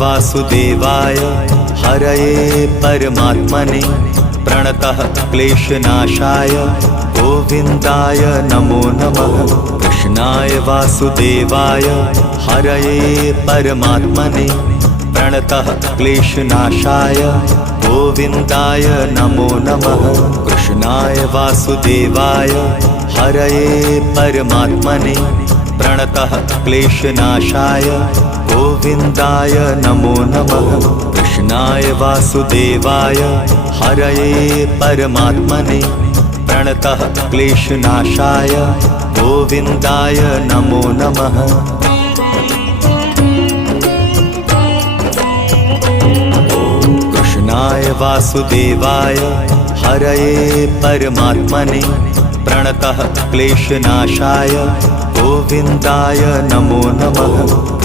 वासुदेवाय हरये परमात्मने प्रणतः क्लेशनाशाय गोविन्दाय नमो नमः। कृष्णाय वासुदेवाय हरये परमात्मने प्रणतः क्लेशनाशाय गोविन्दाय नमो नमः। कृष्णाय वासुदेवाय हरये परमात्मने प्रणतः क्लेशनाशाय गोविन्दाय नमो नमः। कृष्णाय वासुदेवाय हरये परमात्मने प्रणतः क्लेशनाशाय गोविन्दाय नमो नमः। कृष्णाय वासुदेवाय हरये परमात्मने प्रणतः क्लेशनाशाय गोविन्दाय नमो नमः।